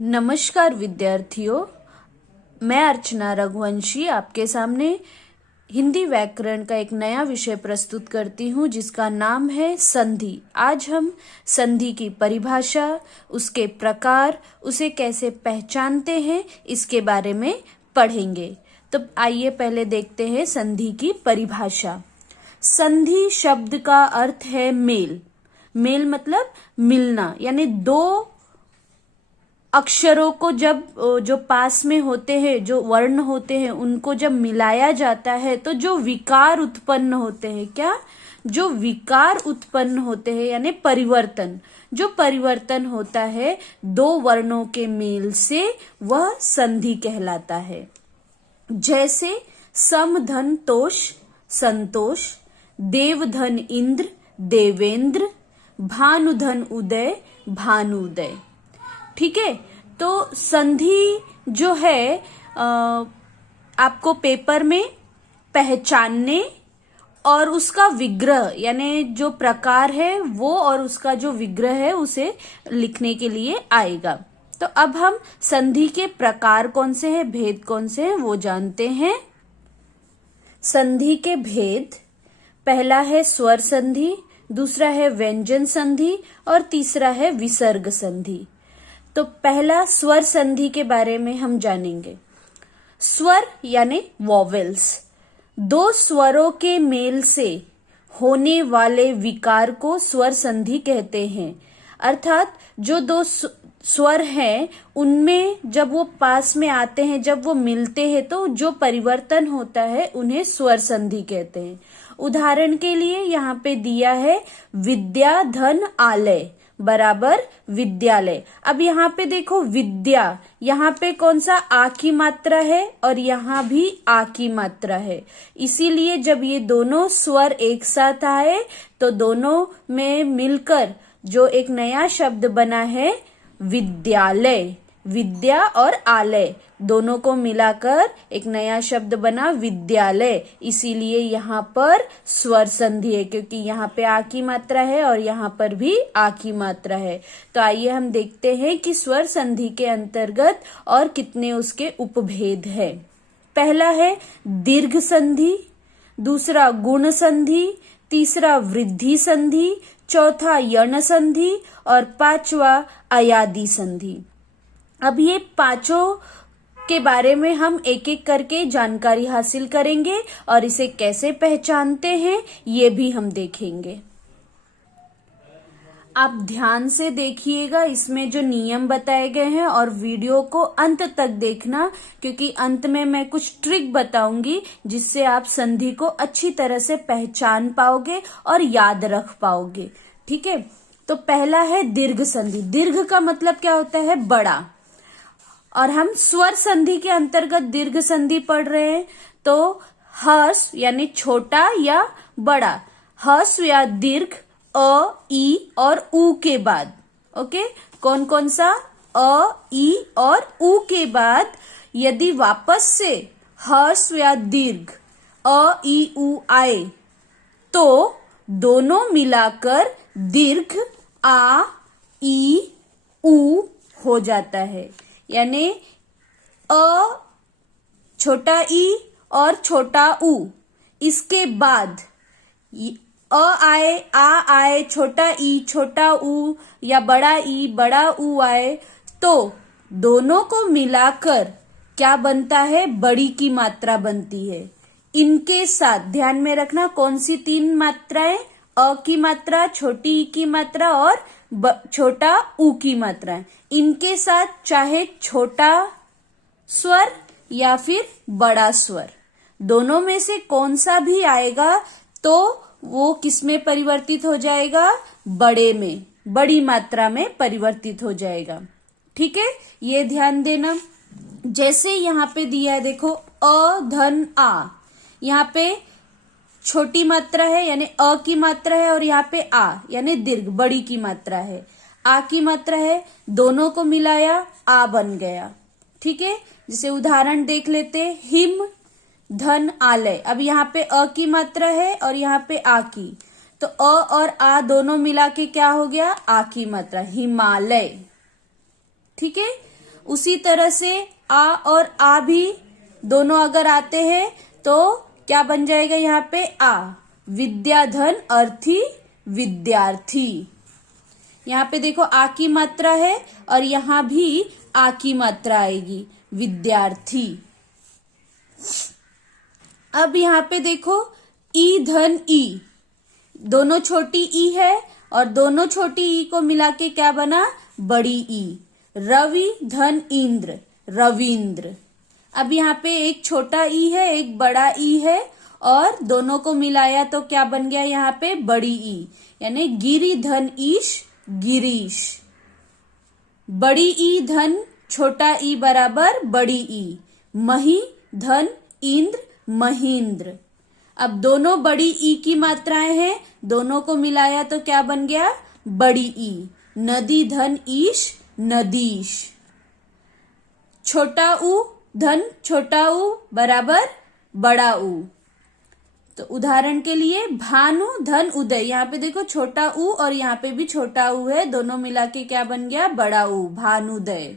नमस्कार विद्यार्थियों, मैं अर्चना रघुवंशी आपके सामने हिंदी व्याकरण का एक नया विषय प्रस्तुत करती हूँ जिसका नाम है संधि। आज हम संधि की परिभाषा, उसके प्रकार, उसे कैसे पहचानते हैं, इसके बारे में पढ़ेंगे। तो आइए पहले देखते हैं संधि की परिभाषा। संधि शब्द का अर्थ है मेल। मेल मतलब मिलना, यानी दो अक्षरों को जब जो पास में होते हैं, जो वर्ण होते हैं, उनको जब मिलाया जाता है तो जो विकार उत्पन्न होते हैं, क्या जो विकार उत्पन्न होते हैं यानी परिवर्तन, जो परिवर्तन होता है दो वर्णों के मेल से, वह संधि कहलाता है। जैसे समधन तोष संतोष, देवधन इंद्र देवेंद्र, भानुधन उदय भानुदय। ठीक है, तो संधि जो है आपको पेपर में पहचानने और उसका विग्रह यानी जो प्रकार है वो और उसका जो विग्रह है उसे लिखने के लिए आएगा। तो अब हम संधि के प्रकार कौन से हैं, भेद कौन से हैं, वो जानते हैं। संधि के भेद, पहला है स्वर संधि, दूसरा है व्यंजन संधि और तीसरा है विसर्ग संधि। तो पहला स्वर संधि के बारे में हम जानेंगे। स्वर यानी वॉवेल्स, दो स्वरों के मेल से होने वाले विकार को स्वर संधि कहते हैं। अर्थात जो दो स्वर हैं उनमें जब वो पास में आते हैं, जब वो मिलते हैं तो जो परिवर्तन होता है उन्हें स्वर संधि कहते हैं। उदाहरण के लिए यहाँ पे दिया है विद्या धन आलय बराबर विद्यालय। अब यहाँ पे देखो विद्या, यहाँ पे कौन सा आ की मात्रा है और यहाँ भी आ की मात्रा है, इसीलिए जब ये दोनों स्वर एक साथ आए तो दोनों में मिलकर जो एक नया शब्द बना है विद्यालय। विद्या और आलय दोनों को मिलाकर एक नया शब्द बना विद्यालय, इसीलिए यहाँ पर स्वर संधि है, क्योंकि यहाँ पे आ की मात्रा है और यहाँ पर भी आ की मात्रा है। तो आइए हम देखते हैं कि स्वर संधि के अंतर्गत और कितने उसके उपभेद है। पहला है दीर्घ संधि, दूसरा गुण संधि, तीसरा वृद्धि संधि, चौथा यण संधि और पांचवा अयादि संधि। अब ये पांचों के बारे में हम एक एक करके जानकारी हासिल करेंगे और इसे कैसे पहचानते हैं ये भी हम देखेंगे। आप ध्यान से देखिएगा, इसमें जो नियम बताए गए हैं, और वीडियो को अंत तक देखना, क्योंकि अंत में मैं कुछ ट्रिक बताऊंगी जिससे आप संधि को अच्छी तरह से पहचान पाओगे और याद रख पाओगे। ठीक है, तो पहला है दीर्घ संधि। दीर्घ का मतलब क्या होता है, बड़ा, और हम स्वर संधि के अंतर्गत दीर्घ संधि पढ़ रहे हैं। तो हर्ष यानी छोटा या बड़ा, हर्ष या दीर्घ अ ई और उ के बाद। ओके, कौन कौन सा, अ ई और उ के बाद यदि वापस से हर्ष या दीर्घ अ ई उ आए तो दोनों मिलाकर दीर्घ आ ई उ हो जाता है। यानी अ छोटा ई और छोटा उ, इसके बाद अ आए, आ आए, छोटा ई छोटा उ या बड़ा ई बड़ा उ आए तो दोनों को मिलाकर क्या बनता है, बड़ी की मात्रा बनती है। इनके साथ ध्यान में रखना कौन सी तीन मात्राएं, अ की मात्रा, छोटी ई की मात्रा और छोटा उ की मात्रा। इनके साथ चाहे छोटा स्वर या फिर बड़ा स्वर, दोनों में से कौन सा भी आएगा तो वो किस में परिवर्तित हो जाएगा, बड़े में, बड़ी मात्रा में परिवर्तित हो जाएगा। ठीक है, ये ध्यान देना। जैसे यहाँ पे दिया है देखो अ धन आ, यहाँ पे छोटी मात्रा है यानी अ की मात्रा है और यहाँ पे आ यानी दीर्घ बड़ी की मात्रा है, आ की मात्रा है, दोनों को मिलाया आ बन गया। ठीक है, जैसे उदाहरण देख लेते, हिम धन आलय। अब यहाँ पे अ की मात्रा है और यहाँ पे आ की, तो अ और आ दोनों मिला के क्या हो गया, आ की मात्रा, हिमालय। ठीक है, उसी तरह से आ और आ भी दोनों अगर आते हैं तो क्या बन जाएगा यहाँ पे आ। विद्याधन अर्थी विद्यार्थी। यहाँ पे देखो आ की मात्रा है और यहाँ भी आ की मात्रा आएगी, विद्यार्थी। अब यहाँ पे देखो ई धन ई, दोनों छोटी ई है और दोनों छोटी ई को मिला के क्या बना, बड़ी ई। रवि धन इंद्र रविंद्र। अब यहाँ पे एक छोटा ई है एक बड़ा ई है और दोनों को मिलाया तो क्या बन गया यहाँ पे बड़ी ई, यानी गिरी धन ईश गिरीश। बड़ी ई धन छोटा ई बराबर बड़ी ई। मही धन इंद्र महेंद्र। अब दोनों बड़ी ई की मात्राएं हैं, दोनों को मिलाया तो क्या बन गया बड़ी ई। नदी धन ईश नदीश। छोटा ऊ धन छोटा ऊ बराबर बड़ा ऊ। तो उदाहरण के लिए भानु धन उदय, यहाँ पे देखो छोटा ऊ और यहाँ पे भी छोटा ऊ है, दोनों मिला के क्या बन गया बड़ा ऊ, भानुदय।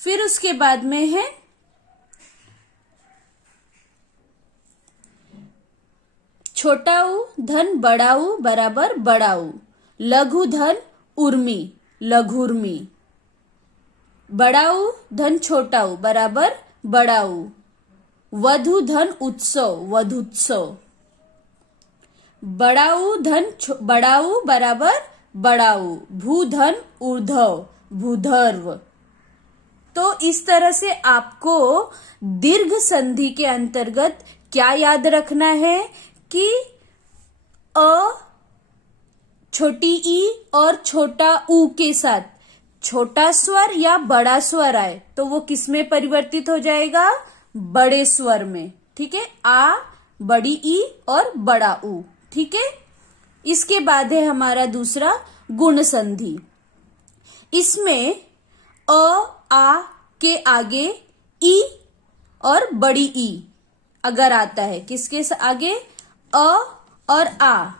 फिर उसके बाद में है छोटा ऊ धन बड़ा ऊ बराबर बड़ा ऊ। लघु धन उर्मी लघुर्मी। बड़ा ऊ धन छोटा ऊ बराबर बड़ा ऊ। वधु धन उत्सव वधुत्सव। बड़ा ऊ धन बड़ा ऊ बराबर बड़ा ऊ। भू धन ऊर्ध्व भूधर्व। तो इस तरह से आपको दीर्घ संधि के अंतर्गत क्या याद रखना है कि अ, छोटी ई और छोटा ऊ के साथ छोटा स्वर या बड़ा स्वर आए तो वो किसमें परिवर्तित हो जाएगा, बड़े स्वर में। ठीक है, आ, बड़ी ई और बड़ा ऊ। ठीक है, इसके बाद है हमारा दूसरा गुण संधि। इसमें अ आ के आगे ई और बड़ी ई अगर आता है, किसके आगे अ और आ,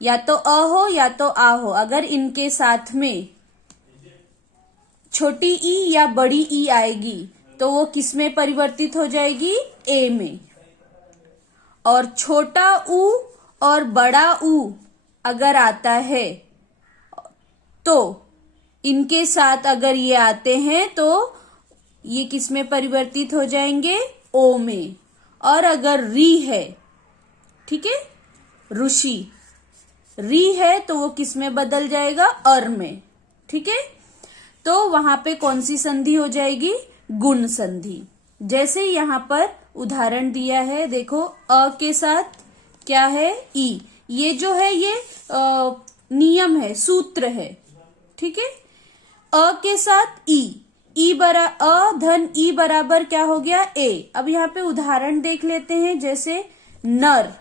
या तो अ हो या तो आ हो, अगर इनके साथ में छोटी ई या बड़ी ई आएगी तो वो किस में परिवर्तित हो जाएगी, ए में। और छोटा ऊ और बड़ा ऊ अगर आता है तो इनके साथ अगर ये आते हैं तो ये किस में परिवर्तित हो जाएंगे, ओ में। और अगर री है, ठीक है, ऋषि री है तो वो किस में बदल जाएगा, अर में। ठीक है, तो वहां पे कौन सी संधि हो जाएगी, गुण संधि। जैसे यहां पर उदाहरण दिया है, देखो अ के साथ क्या है, ई। ये जो है ये नियम है, सूत्र है। ठीक है, अ के साथ ई अ धन ई बराबर क्या हो गया, ए। अब यहाँ पे उदाहरण देख लेते हैं, जैसे नर,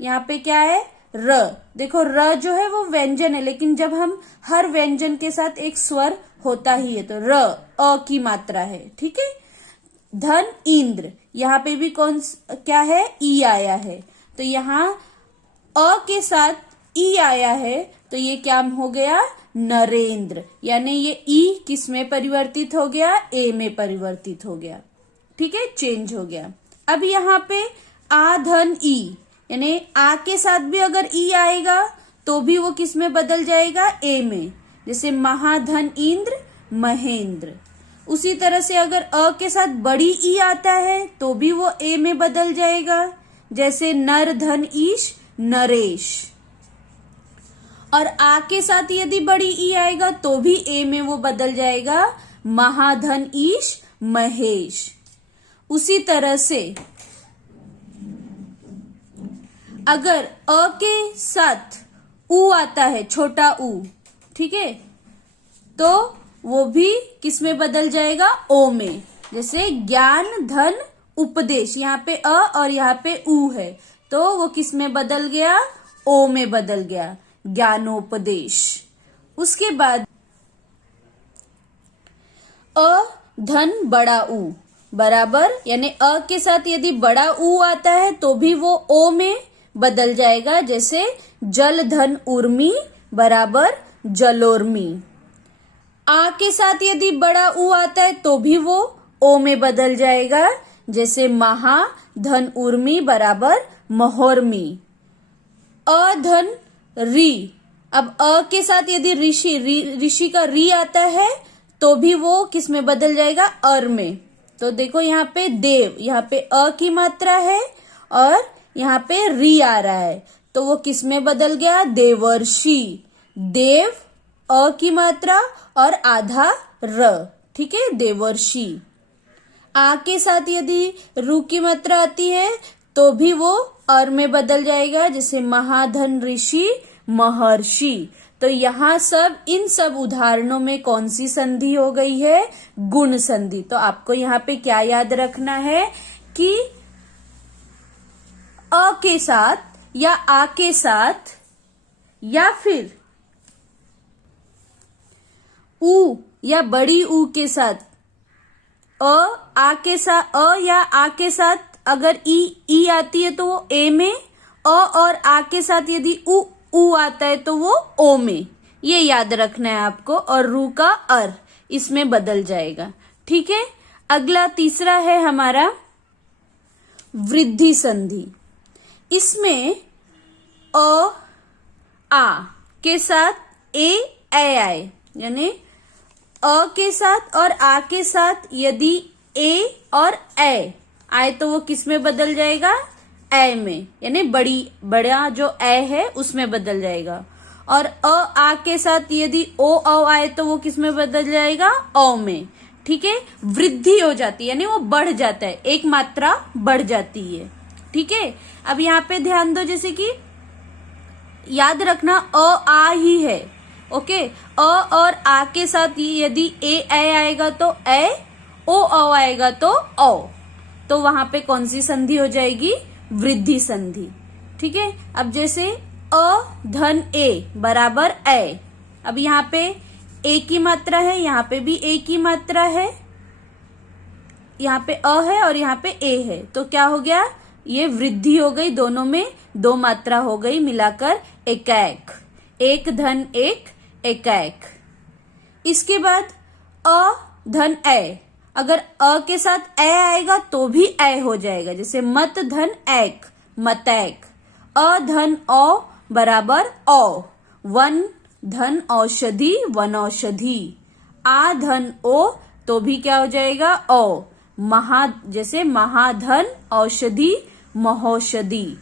यहाँ पे क्या है, र। देखो र जो है वो व्यंजन है, लेकिन जब हम हर व्यंजन के साथ एक स्वर होता ही है तो र, अ की मात्रा है। ठीक है, धन इंद्र, यहाँ पे भी क्या है, ई आया है, तो यहाँ अ के साथ ई आया है तो ये क्या हो गया, नरेंद्र। यानी ये ई किस में परिवर्तित हो गया, ए में परिवर्तित हो गया। ठीक है, चेंज हो गया। अब यहाँ पे आ धन ई, यानी आ के साथ भी अगर ई आएगा तो भी वो किस में बदल जाएगा, ए में। जैसे महाधन इंद्र महेंद्र। उसी तरह से अगर अ के साथ बड़ी ई आता है तो भी वो ए में बदल जाएगा, जैसे नर धन ईश नरेश। और आ के साथ यदि बड़ी ई आएगा तो भी ए में वो बदल जाएगा, महाधन ईश महेश। उसी तरह से अगर अ के साथ ऊ आता है, छोटा ऊ, ठीक है, तो वो भी किस में बदल जाएगा, ओ में। जैसे ज्ञान धन उपदेश, यहाँ पे अ और यहाँ पे ऊ है तो वो किस में बदल गया, ओ में बदल गया, ज्ञानोपदेश। उसके बाद अ धन बड़ा ऊ बराबर, यानी अ के साथ यदि बड़ा ऊ आता है तो भी वो ओ में बदल जाएगा, जैसे जल धन उर्मी बराबर जलोर्मी। आ के साथ यदि बड़ा ऊ आता है तो भी वो ओ में बदल जाएगा, जैसे महा धन उर्मी बराबर महोर्मी। अ धन री, अब अ के साथ यदि ऋषि का री आता है तो भी वो किस में बदल जाएगा, अर में। तो देखो यहाँ पे देव, यहाँ पे अ की मात्रा है और यहाँ पे री आ रहा है, तो वो किस में बदल गया, देवर्षि। देव अ की मात्रा और आधा र, ठीक है, देवर्षि। आ के साथ यदि रू की मात्रा आती है तो भी वो अर में बदल जाएगा, जैसे महाधन ऋषि महर्षि। तो यहाँ सब इन सब उदाहरणों में कौन सी संधि हो गई है, गुण संधि। तो आपको यहाँ पे क्या याद रखना है कि अ के साथ या आ के साथ या फिर ऊ या बड़ी ऊ के साथ आ के साथ अ या आ के साथ अगर ई आती है तो वो ए में, अ और आ के साथ यदि ऊ आता है तो वो ओ में। ये याद रखना है आपको। और रू का अर इसमें बदल जाएगा, ठीक है। अगला तीसरा है हमारा वृद्धि संधि। इसमें अ आ के साथ ए आए, यानी अ के साथ और आ के साथ यदि ए और ए आए तो वो किस में बदल जाएगा, ए में, यानी बड़ा जो ए है उसमें बदल जाएगा। और अ आ के साथ यदि ओ आए तो वो किस में बदल जाएगा, औ में, ठीक है। वृद्धि हो जाती है, यानी वो बढ़ जाता है, एक मात्रा बढ़ जाती है, ठीक है। अब यहाँ पे ध्यान दो, जैसे कि याद रखना अ आ ही है, ओके। अ और आ के साथ यदि ए आएगा तो ए, ओ आएगा तो औ, तो वहां पे कौन सी संधि हो जाएगी, वृद्धि संधि, ठीक है। अब जैसे अ धन ए बराबर ए, अब यहाँ पे ए की मात्रा है, यहाँ पे भी ए की मात्रा है, यहाँ पे अ है और यहाँ पे ए है, तो क्या हो गया, ये वृद्धि हो गई, दोनों में दो मात्रा हो गई, मिलाकर एकाएक, एक धन एक एकाएक। इसके बाद अ धन ए, अगर अ के साथ ए आएगा तो भी ए हो जाएगा, जैसे मत धन एक मतैक। अ धन औ बराबर औ, वन धन औषधि वनौषधि। आ धन ओ तो भी क्या हो जाएगा, औ, जैसे महाधन औषधि महौषधि,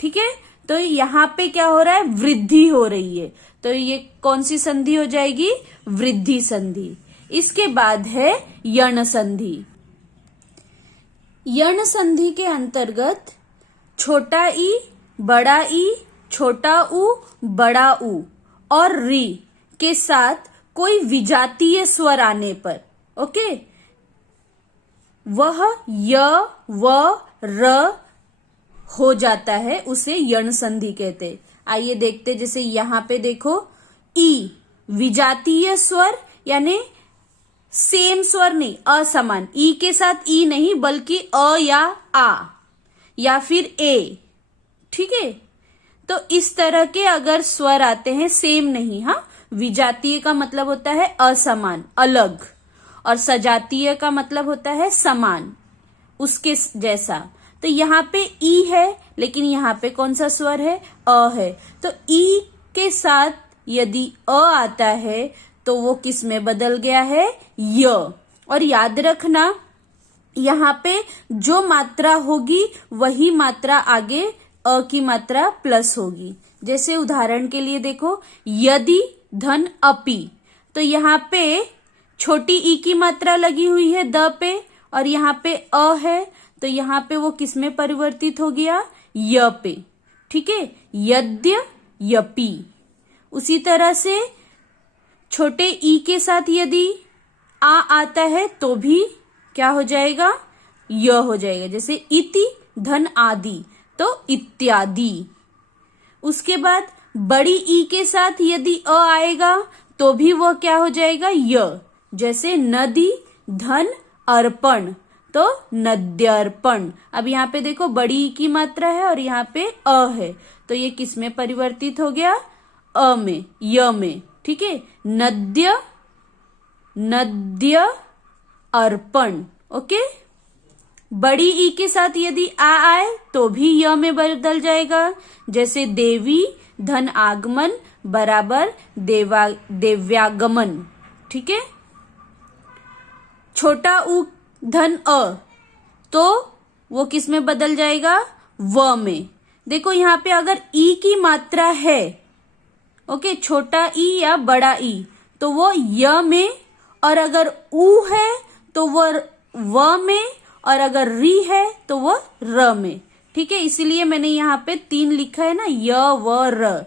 ठीक है। तो यहाँ पे क्या हो रहा है, वृद्धि हो रही है, तो ये कौन सी संधि हो जाएगी, वृद्धि संधि। इसके बाद है यण संधि। यण संधि के अंतर्गत छोटा ई, बड़ा ई, छोटा ऊ, बड़ा ऊ और री के साथ कोई विजातीय स्वर आने पर, ओके, वह य व र हो जाता है, उसे यण संधि कहते। आइए देखते, जैसे यहाँ पे देखो ई विजातीय स्वर, यानी सेम स्वर नहीं, असमान, ई के साथ ई नहीं बल्कि अ या फिर ए, ठीक है। तो इस तरह के अगर स्वर आते हैं, सेम नहीं, हाँ, विजातीय का मतलब होता है असमान, अलग, और सजातीय का मतलब होता है समान, उसके जैसा। तो यहाँ पे ई है, लेकिन यहाँ पे कौन सा स्वर है, अ है, तो ई के साथ यदि अ आता है तो वो किस में बदल गया है, य। और याद रखना, यहाँ पे जो मात्रा होगी वही मात्रा आगे अ की मात्रा प्लस होगी। जैसे उदाहरण के लिए देखो, यदि धन अपि, तो यहाँ पे छोटी ई की मात्रा लगी हुई है द पे, और यहाँ पे अ है, तो यहाँ पे वो किस में परिवर्तित हो गया, य पे, ठीक है, यद्य यपि। उसी तरह से छोटे ई के साथ यदि आ आता है तो भी क्या हो जाएगा, य हो जाएगा, जैसे इति धन आदि, तो इत्यादि। उसके बाद बड़ी ई के साथ यदि अ आएगा तो भी वह क्या हो जाएगा, य, जैसे नदी धन अर्पण, तो नद्यर्पण। अब यहाँ पे देखो बड़ी ई की मात्रा है और यहाँ पे अ है, तो ये किस में परिवर्तित हो गया, अ में, य में, ठीक है, नद्य नद्य अर्पण। ओके, बड़ी ई के साथ यदि आ आए तो भी य में बदल जाएगा, जैसे देवी धन आगमन बराबर देव्यागमन। ठीक है, छोटा उ धन अ तो वो किस में बदल जाएगा, व में। देखो यहाँ पे अगर ई की मात्रा है, ओके, छोटा ई या बड़ा ई, तो वो य में, और अगर उ है तो वो व में, और अगर री है तो वो र में। ठीक है, इसीलिए मैंने यहाँ पे 3 लिखा है ना, य व र।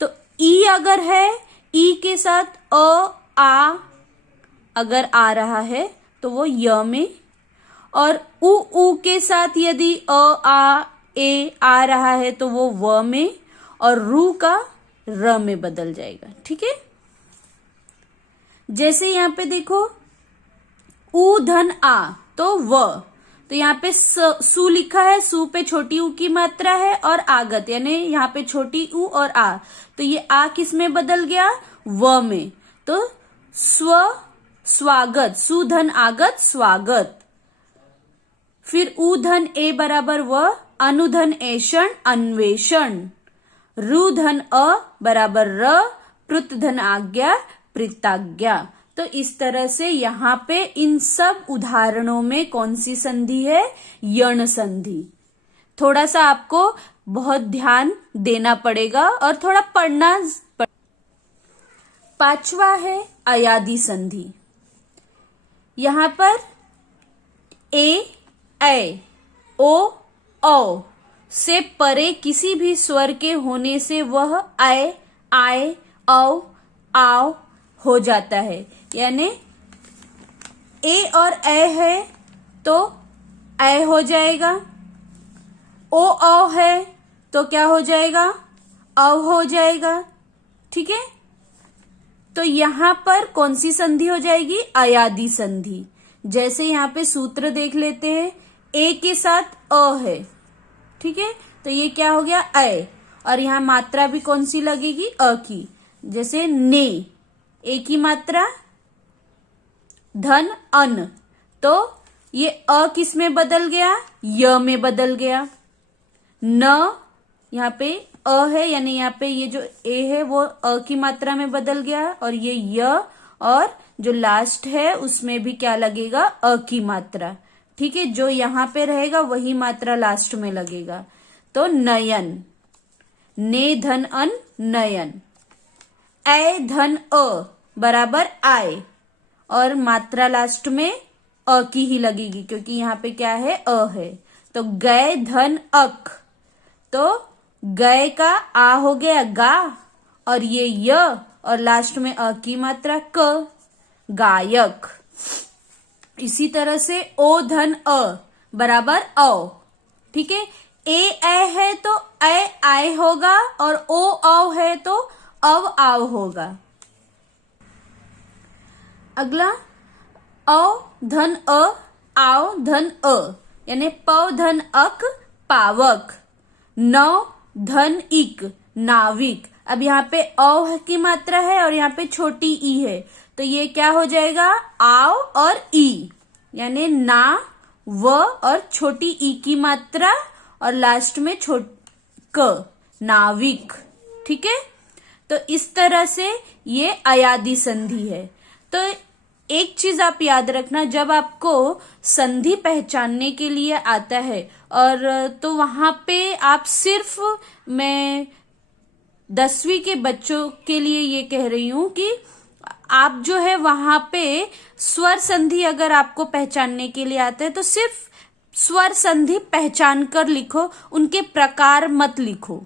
तो ई अगर है, ई के साथ आ अगर आ रहा है तो वो य में, और उ के साथ यदि आ ए आ रहा है तो वो व में, और रू का र में बदल जाएगा। ठीक है, जैसे यहाँ पे देखो उ धन आ तो व, तो यहाँ पे सु लिखा है, सु पे छोटी उ की मात्रा है और आगत, यानी यहाँ पे छोटी उ और आ, तो ये आ किस में बदल गया, व में। तो स्वागत, सु धन आगत स्वागत। फिर उ धन ए बराबर व, अनुधन ऐषण अन्वेषण। रु धन अ बराबर र, पृत धन आज्ञा प्रीताज्ञा। तो इस तरह से यहाँ पे इन सब उदाहरणों में कौन सी संधि है, यण संधि। थोड़ा सा आपको बहुत ध्यान देना पड़ेगा और थोड़ा पढ़ना। पांचवा है अयादी संधि। यहाँ पर ए ओ औ से परे किसी भी स्वर के होने से वह आए औ आओ हो जाता है, यानी ए और ए है तो ए हो जाएगा, ओ औ है तो क्या हो जाएगा, औ हो जाएगा। ठीक है, तो यहां पर कौन सी संधि हो जाएगी, अयादी संधि। जैसे यहाँ पे सूत्र देख लेते हैं, ए के साथ अ है, ठीक है, तो ये क्या हो गया ए, और यहाँ मात्रा भी कौन सी लगेगी, अ की। जैसे ने, ए की मात्रा धन अन, तो ये अ किस में बदल गया, य में बदल गया। न, यहाँ पे अ है, यानी यहाँ पे ये जो ए है वो अ की मात्रा में बदल गया, और ये य, और जो लास्ट है उसमें भी क्या लगेगा, अ की मात्रा। ठीक है, जो यहाँ पे रहेगा वही मात्रा लास्ट में लगेगा। तो नयन, ने धन अन नयन। ए धन अ बराबर आए, और मात्रा लास्ट में अ की ही लगेगी क्योंकि यहाँ पे क्या है, अ है। तो गए धन अक, तो गए का आ हो गया गा, और ये य, और लास्ट में अ की मात्रा क, गायक। इसी तरह से ओ धन अ बराबर औ। ठीक है, ए है तो ए आए होगा, और ओ औ है तो अव आव होगा। अगला औ धन अ आओ धन अ, यानी प धन अक पावक। नौ धन इक नाविक। अब यहाँ पे औ की मात्रा है और यहाँ पे छोटी ई है, तो ये क्या हो जाएगा, आओ और ई, यानी ना व और छोटी ई की मात्रा, और लास्ट में क, नाविक। ठीक है, तो इस तरह से ये अयादी संधि है। तो एक चीज आप याद रखना, जब आपको संधि पहचानने के लिए आता है, और तो वहां पे आप सिर्फ, मैं 10वीं के बच्चों के लिए ये कह रही हूं कि आप जो है वहां पे स्वर संधि अगर आपको पहचानने के लिए आता है तो सिर्फ स्वर संधि पहचान कर लिखो, उनके प्रकार मत लिखो।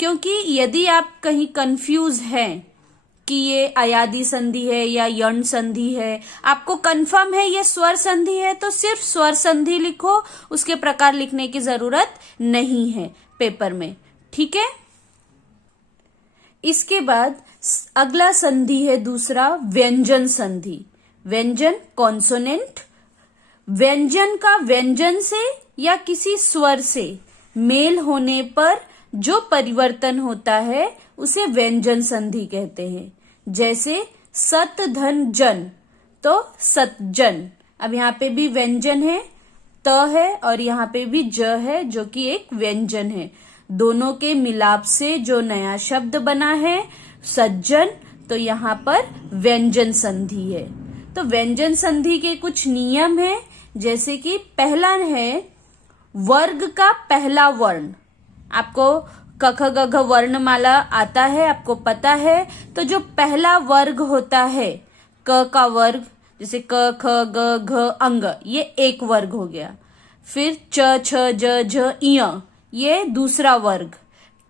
क्योंकि यदि आप कहीं कंफ्यूज हैं कि ये अयादी संधि है या यण संधि है, आपको कंफर्म है ये स्वर संधि है, तो सिर्फ स्वर संधि लिखो, उसके प्रकार लिखने की जरूरत नहीं है पेपर में। ठीक है, इसके बाद अगला संधि है दूसरा, व्यंजन संधि। व्यंजन कॉन्सोनेंट, व्यंजन का व्यंजन से या किसी स्वर से मेल होने पर जो परिवर्तन होता है उसे व्यंजन संधि कहते हैं। जैसे सत धन जन, तो सज्जन। अब यहाँ पे भी व्यंजन है, त है, और यहाँ पे भी ज है जो कि एक व्यंजन है। दोनों के मिलाप से जो नया शब्द बना है सज्जन, तो यहाँ पर व्यंजन संधि है। तो व्यंजन संधि के कुछ नियम है, जैसे कि पहला है वर्ग का पहला वर्ण। आपको क ख ग घ वर्णमाला आता है, आपको पता है। तो जो पहला वर्ग होता है क का वर्ग, जैसे क ख ग घ अंग, ये एक वर्ग हो गया। फिर च छ ज झ इय, ये दूसरा वर्ग।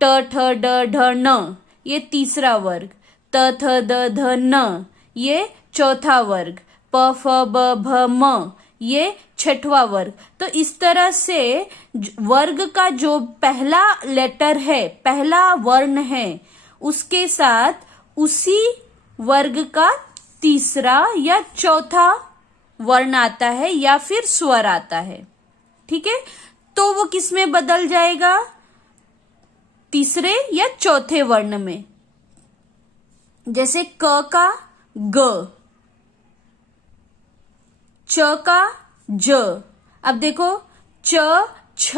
ट ठ ड ढ न, ये तीसरा वर्ग। त थ द ध न, ये चौथा वर्ग। प फ ब भ म, ये छठवां वर्ग। तो इस तरह से वर्ग का जो पहला लेटर है, पहला वर्ण है, उसके साथ उसी वर्ग का तीसरा या चौथा वर्ण आता है या फिर स्वर आता है। ठीक है, तो वो किस में बदल जाएगा? तीसरे या चौथे वर्ण में। जैसे क का ग, च का ज। अब देखो च छ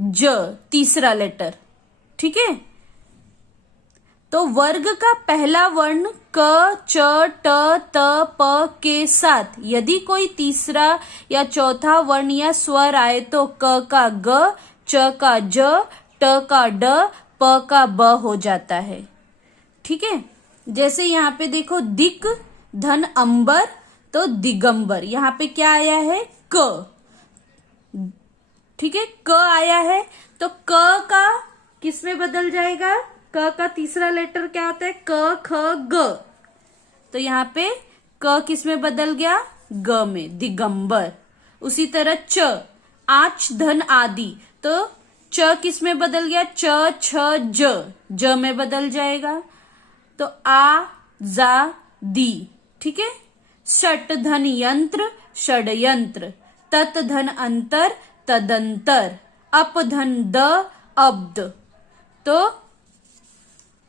ज, तीसरा लेटर। ठीक है, तो वर्ग का पहला वर्ण क च ट त प के साथ यदि कोई तीसरा या चौथा वर्ण या स्वर आए तो क का ग, च का ज, ट का ड, प का ब हो जाता है। ठीक है, जैसे यहाँ पे देखो दिक धन अंबर, तो दिगंबर। यहाँ पे क्या आया है? क। ठीक है, क आया है, तो क का किस में बदल जाएगा? क का तीसरा लेटर क्या होता है? क ख ग। तो यहाँ पे क किस में बदल गया? ग में, दिगंबर। उसी तरह च, आच धन आदि, तो च किस में बदल गया? च छ ज, ज में बदल जाएगा। तो आ जा दी। ठीक है, षट धन यंत्र, षडयंत्र। तत् धन अंतर, तदंतर। अप धन द, अब्द। तो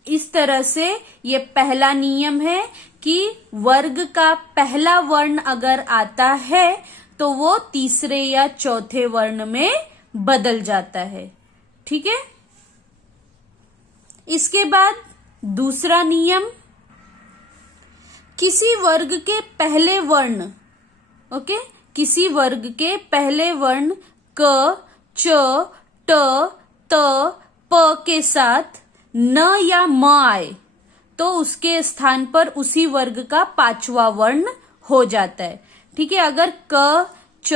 इस तरह से ये पहला नियम है कि वर्ग का पहला वर्ण अगर आता है तो वो तीसरे या चौथे वर्ण में बदल जाता है। ठीक है, इसके बाद दूसरा नियम, किसी वर्ग के पहले वर्ण, ओके, किसी वर्ग के पहले वर्ण क, च, ट, त, प के साथ न या म आए तो उसके स्थान पर उसी वर्ग का पांचवा वर्ण हो जाता है। ठीक है, अगर क, च,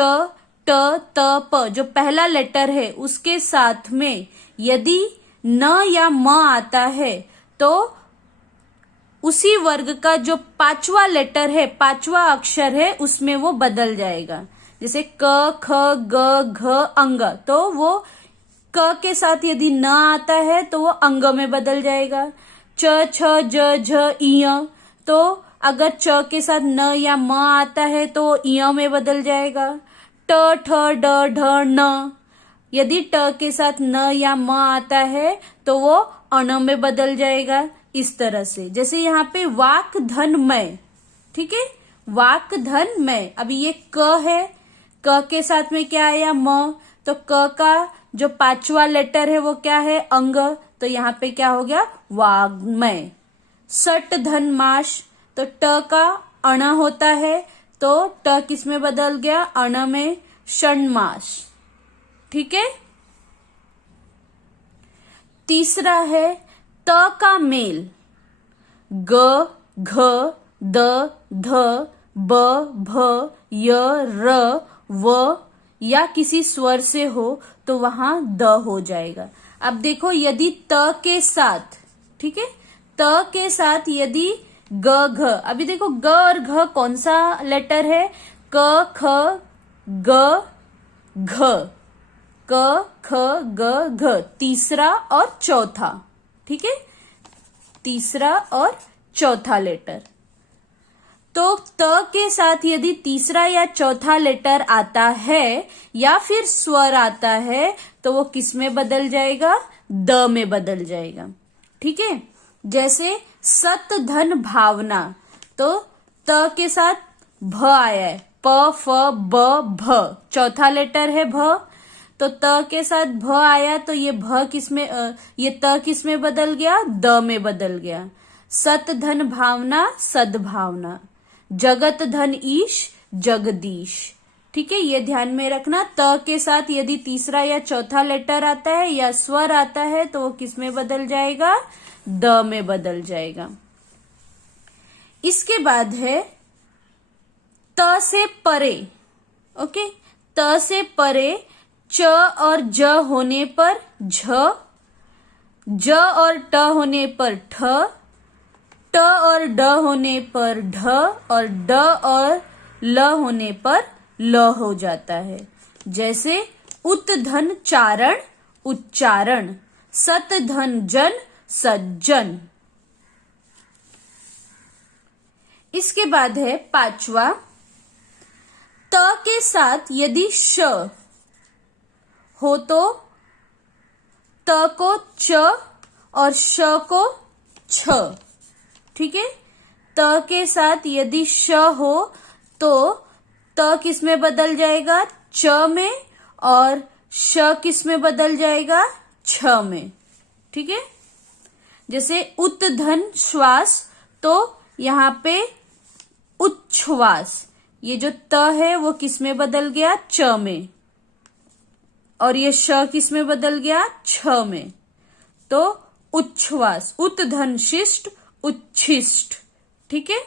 ट, त, प जो पहला लेटर है उसके साथ में यदि न या म आता है तो उसी वर्ग का जो पांचवा लेटर है, पांचवा अक्षर है, उसमें वो बदल जाएगा। जैसे क, ख, ग, घ, अंग, तो वो क के साथ यदि न आता है तो वो अंग में बदल जाएगा। च, छ, ज, झ, इय, तो अगर च के साथ न या म आता है तो इय में बदल जाएगा। ट, ठ, ड, ढ, न, यदि ट के साथ न या म आता है तो वो अण में बदल जाएगा। इस तरह से, जैसे यहाँ पे वाक धन मय, ठीक है, वाक धन मय। अभी ये क है, क के साथ में क्या आया? म, तो क का जो पांचवा लेटर है वो क्या है? अंग, तो यहाँ पे क्या हो गया? वाग्मय। सट धन माश, तो ट का अण होता है, तो ट किस में बदल गया? अण में, षण्मास। ठीक है, तीसरा है त का मेल, ग, घ, द, ध, ब, भ, य, र, व या किसी स्वर से हो तो वहां द हो जाएगा। अब देखो यदि त के साथ, ठीक है, त के साथ यदि ग, घ, अभी देखो ग और घ कौन सा लेटर है? क, ख, ग, घ, क, ख, ग, घ, तीसरा और चौथा। ठीक है, तीसरा और चौथा लेटर। तो त के साथ यदि तीसरा या चौथा लेटर आता है या फिर स्वर आता है तो वो किस में बदल जाएगा? द में बदल जाएगा। ठीक है, जैसे सत धन भावना, तो त के साथ भ आया है, प फ ब भ, चौथा लेटर है भ, तो त के साथ भ आया तो ये भ किसमें ये त किसमें बदल गया, द में बदल गया। सत धन भावना सद्भावना, जगत धन ईश जगदीश। ठीक है, ये ध्यान में रखना, त के साथ यदि तीसरा या चौथा लेटर आता है या स्वर आता है तो वो किस में बदल जाएगा, द में बदल जाएगा। इसके बाद है त से परे। ओके, त से परे च और ज होने पर झ, ज और ट होने पर ठ, ट और ड होने पर ढ, और ड और ल होने पर ल हो जाता है। जैसे उत धन चारण उच्चारण, सत धन जन सज्जन। इसके बाद है पांचवा, त के साथ यदि श हो तो त को च और श को छ। ठीक है, त के साथ यदि श हो तो त किस में बदल जाएगा, च में, और श किस में बदल जाएगा, छ में। ठीक है, जैसे उत धन श्वास तो यहां पे उच्छ्वास, ये जो त है वो किस में बदल गया, च में, और ये श किस में बदल गया, छ में। तो उच्छ्वास, उत धन शिष्ट उच्छिष्ट। ठीक है,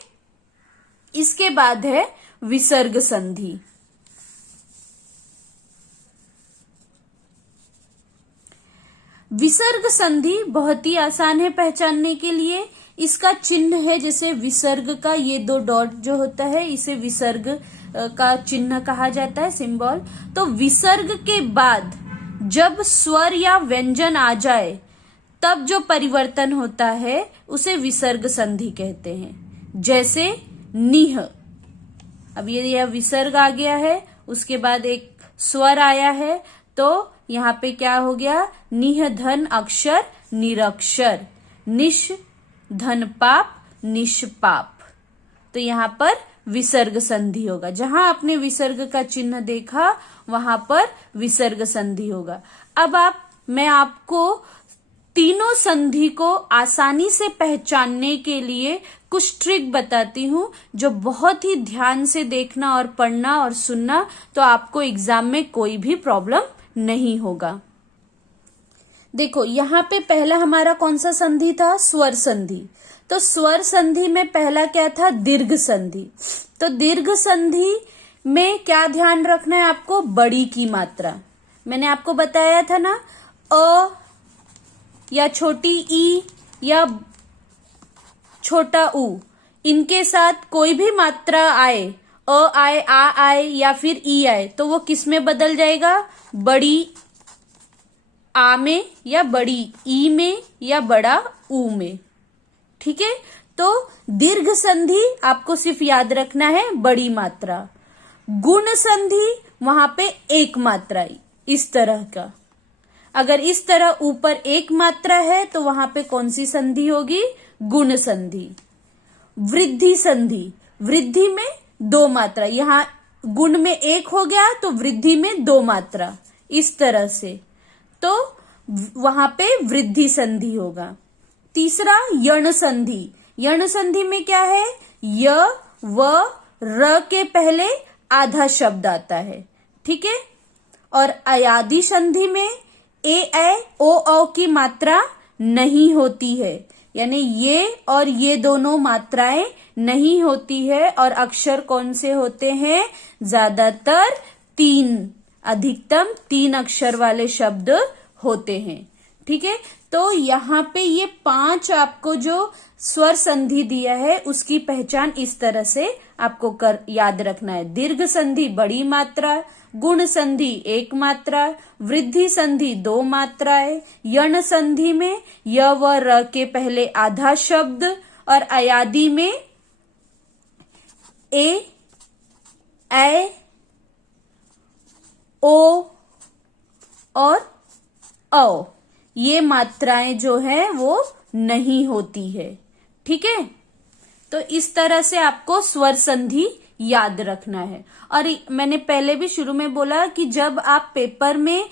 इसके बाद है विसर्ग संधि। विसर्ग संधि बहुत ही आसान है पहचानने के लिए। इसका चिन्ह है जैसे विसर्ग का ये दो डॉट जो होता है इसे विसर्ग का चिन्ह कहा जाता है, सिंबल। तो विसर्ग के बाद जब स्वर या व्यंजन आ जाए तब जो परिवर्तन होता है उसे विसर्ग संधि कहते हैं। जैसे निह, अब ये यह विसर्ग आ गया है, उसके बाद एक स्वर आया है तो यहाँ पे क्या हो गया, निह धन अक्षर निरक्षर, निश धन पाप निष्पाप। तो यहाँ पर विसर्ग संधि होगा। जहां आपने विसर्ग का चिन्ह देखा वहां पर विसर्ग संधि होगा। अब मैं आपको तीनों संधि को आसानी से पहचानने के लिए कुछ ट्रिक बताती हूं जो बहुत ही ध्यान से देखना और पढ़ना और सुनना, तो आपको एग्जाम में कोई भी प्रॉब्लम नहीं होगा। देखो यहाँ पे पहला हमारा कौन सा संधि था, स्वर संधि। तो स्वर संधि में पहला क्या था, दीर्घ संधि। तो दीर्घ संधि में क्या ध्यान रखना है आपको, बड़ी की मात्रा। मैंने आपको बताया था ना, अ या छोटी ई या छोटा उ, इनके साथ कोई भी मात्रा आए, अ आए, आ आए या फिर ई आए, तो वो किस में बदल जाएगा, बड़ी आ में या बड़ी ई में या बड़ा ऊ में। ठीक है, तो दीर्घ संधि आपको सिर्फ याद रखना है बड़ी मात्रा। गुण संधि वहां पे एक मात्रा, इस तरह का। अगर इस तरह ऊपर एक मात्रा है तो वहां पे कौन सी संधि होगी, गुण संधि। वृद्धि संधि, वृद्धि में दो मात्रा, यहां गुण में एक हो गया तो वृद्धि में दो मात्रा, इस तरह से, तो वहां पे वृद्धि संधि होगा। तीसरा यण संधि। यण संधि में क्या है, य व र के पहले आधा शब्द आता है। ठीक है, और अयादि संधि में ए ओ की मात्रा नहीं होती है, यानी ये और ये दोनों मात्राएं नहीं होती है, और अक्षर कौन से होते हैं, ज्यादातर तीन, अधिकतम तीन अक्षर वाले शब्द होते हैं। ठीक है, तो यहाँ पे ये 5 आपको जो स्वर संधि दिया है उसकी पहचान इस तरह से आपको याद रखना है। दीर्घ संधि बड़ी मात्रा, गुण संधि एक मात्रा, वृद्धि संधि दो मात्राएं, यण संधि में य व र के पहले आधा शब्द, और अयादि में ए ओ और औ, ये मात्राएं जो है वो नहीं होती है। ठीक है, तो इस तरह से आपको स्वर संधि याद रखना है। और मैंने पहले भी शुरू में बोला कि जब आप पेपर में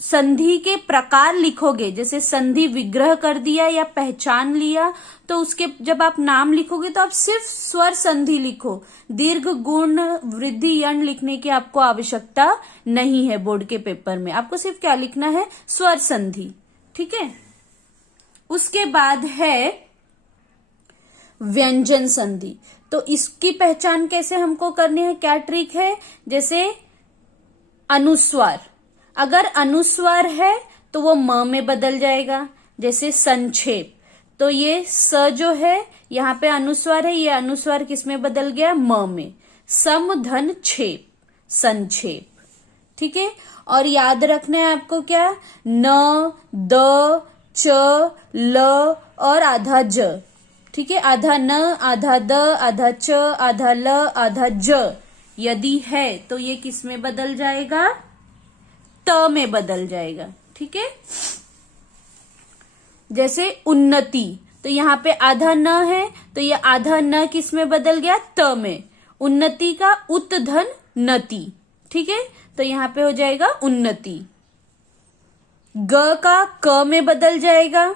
संधि के प्रकार लिखोगे, जैसे संधि विग्रह कर दिया या पहचान लिया, तो उसके जब आप नाम लिखोगे तो आप सिर्फ स्वर संधि लिखो। दीर्घ गुण वृद्धि यण लिखने की आपको आवश्यकता नहीं है। बोर्ड के पेपर में आपको सिर्फ क्या लिखना है, स्वर संधि। ठीक है। उसके बाद है व्यंजन संधि। तो इसकी पहचान कैसे हमको करनी है, क्या ट्रिक है, जैसे अनुस्वार, अगर अनुस्वार है तो वो म में बदल जाएगा। जैसे संक्षेप, तो ये स जो है यहाँ पे अनुस्वार है, ये अनुस्वार किस में बदल गया, म में। सम धन छेप, संक्षेप। ठीक है। और याद रखना है आपको क्या, न, द, च, ल और आधा ज। ठीक है। आधा न, आधा द, आधा च, आधा ल, आधा ज यदि है तो ये किस में बदल जाएगा, त में बदल जाएगा। ठीक है। जैसे उन्नति, तो यहाँ पे आधा न है तो ये आधा न किस में बदल गया, त में। उन्नति का उत धन नति। ठीक है। तो यहाँ पे हो जाएगा उन्नति। ग का क में बदल जाएगा,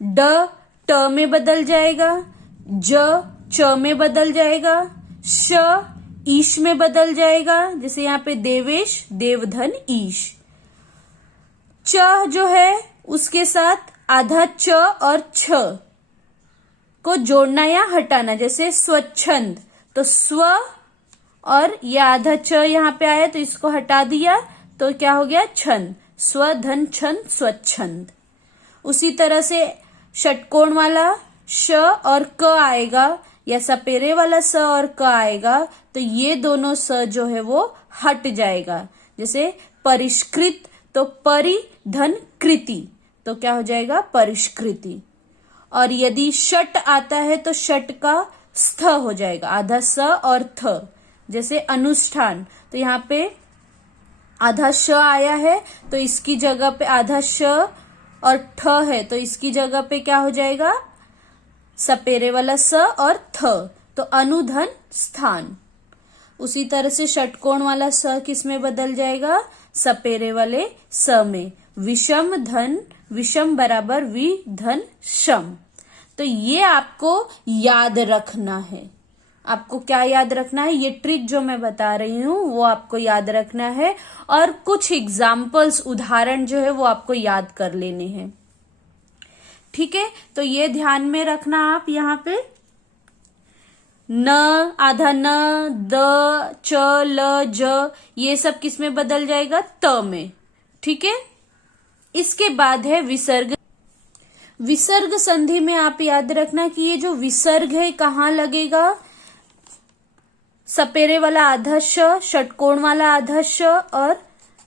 ड ट में बदल जाएगा, ज च में बदल जाएगा, श ईश में बदल जाएगा। जैसे यहाँ पे देवेश, देवधन ईश। च जो है उसके साथ आधा च और छ को जोड़ना या हटाना, जैसे स्वच्छंद, तो स्व और ये आधा च यहाँ पे आया तो इसको हटा दिया तो क्या हो गया, छंद। स्व धन छंद, स्वच्छंद। उसी तरह से षटकोण वाला श और क आएगा या सपेरे वाला स और क आएगा तो ये दोनों स जो है वो हट जाएगा। जैसे परिष्कृत, तो परि धन कृति, तो क्या हो जाएगा, परिष्कृति। और यदि षट आता है तो षट का स्थ हो जाएगा, आधा स और थ। जैसे अनुष्ठान, तो यहाँ पे आधा श आया है तो इसकी जगह पे आधा श और ठ है तो इसकी जगह पे क्या हो जाएगा, सपेरे वाला स और थ, तो अनुधन स्थान। उसी तरह से षटकोण वाला स किस में बदल जाएगा, सपेरे वाले स में। विषम धन, विषम बराबर वि धन शम। तो ये आपको याद रखना है। आपको क्या याद रखना है, ये ट्रिक जो मैं बता रही हूं वो आपको याद रखना है। और कुछ एग्जाम्पल्स, उदाहरण जो है वो आपको याद कर लेने हैं। ठीक है। तो ये ध्यान में रखना आप यहाँ पे, न, आधा न, द, च, ल, ज ये सब किस में बदल जाएगा, त में। ठीक है। इसके बाद है विसर्ग। विसर्ग संधि में आप याद रखना कि ये जो विसर्ग है कहाँ लगेगा, सपेरे वाला आधा श, षटकोण वाला आधा श और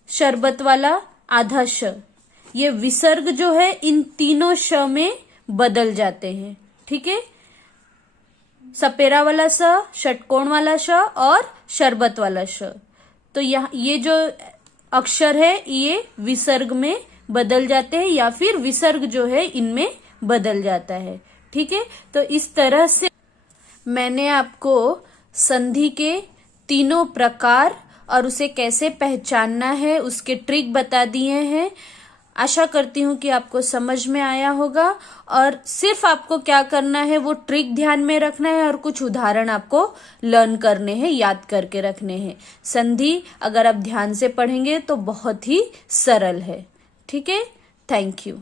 शरबत वाला आधा श, ये विसर्ग जो है इन तीनों श में बदल जाते हैं। ठीक है। सपेरा वाला स, षटकोण वाला श और शरबत वाला श, तो ये जो अक्षर है ये विसर्ग में बदल जाते हैं या फिर विसर्ग जो है इनमें बदल जाता है। ठीक है। तो इस तरह से मैंने आपको संधि के तीनों प्रकार और उसे कैसे पहचानना है उसके ट्रिक बता दिए हैं। आशा करती हूँ कि आपको समझ में आया होगा। और सिर्फ आपको क्या करना है, वो ट्रिक ध्यान में रखना है और कुछ उदाहरण आपको लर्न करने हैं, याद करके रखने हैं। संधि अगर आप ध्यान से पढ़ेंगे तो बहुत ही सरल है। ठीक है। Thank you.